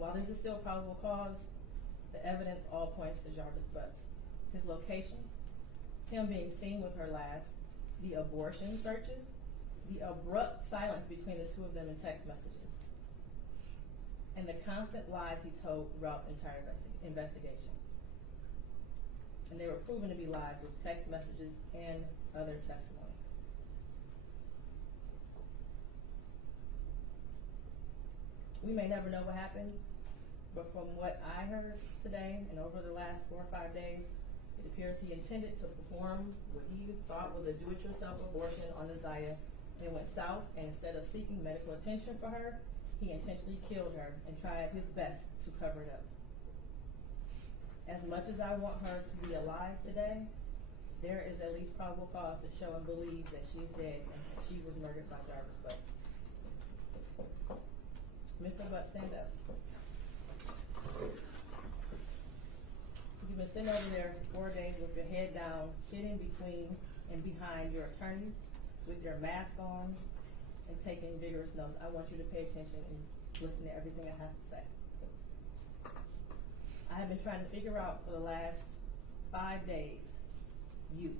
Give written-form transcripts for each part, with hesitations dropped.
While this is still probable cause, the evidence all points to Jarvis Butts. His locations, him being seen with her last, the abortion searches, the abrupt silence between the two of them in text messages, and the constant lies he told throughout the entire investigation. And they were proven to be lies with text messages and other testimony. We may never know what happened, but from what I heard today and over the last 4 or 5 days, it appears he intended to perform what he thought was a do-it-yourself abortion on Isaiah, and it went south, and instead of seeking medical attention for her, he intentionally killed her and tried his best to cover it up. As much as I want her to be alive today, there is at least probable cause to show and believe that she's dead and that she was murdered by Jarvis Butts. Mr. Butts, stand up. You've been sitting over there for 4 days with your head down, sitting between and behind your attorney with your mask on and taking vigorous notes. I want you to pay attention and listen to everything I have to say. I have been trying to figure out for the last 5 days, you.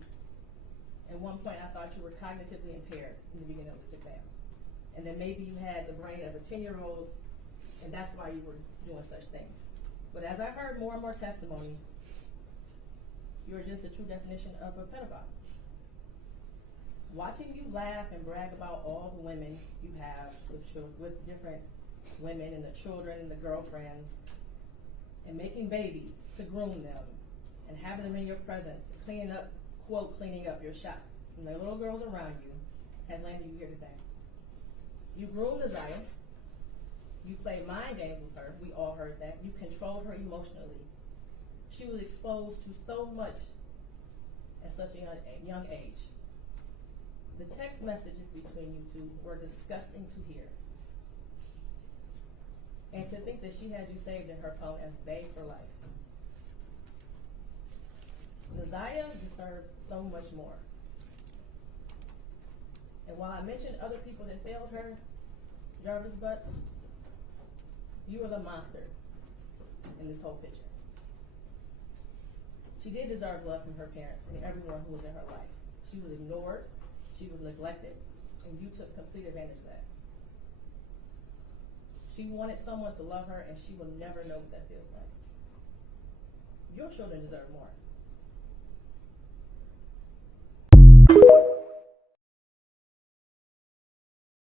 At one point I thought you were cognitively impaired in the beginning of this exam. And then maybe you had the brain of a 10-year-old, and that's why you were doing such things. But as I heard more and more testimony, you're just the true definition of a pedophile. Watching you laugh and brag about all the women you have with different women and the children and the girlfriends, and making babies to groom them, and having them in your presence, and cleaning up, quote, cleaning up your shop, and the little girls around you, has landed you here today. You groomed Isaiah. You played mind games with her. We all heard that. You controlled her emotionally. She was exposed to so much at such a young age. The text messages between you two were disgusting to hear. And to think that she had you saved in her phone as bae for life. Isaiah deserves so much more. And while I mentioned other people that failed her, Jarvis Butts, you are the monster in this whole picture. She did deserve love from her parents and everyone who was in her life. She was ignored, she was neglected, and you took complete advantage of that. She wanted someone to love her, and she will never know what that feels like. Your children deserve more.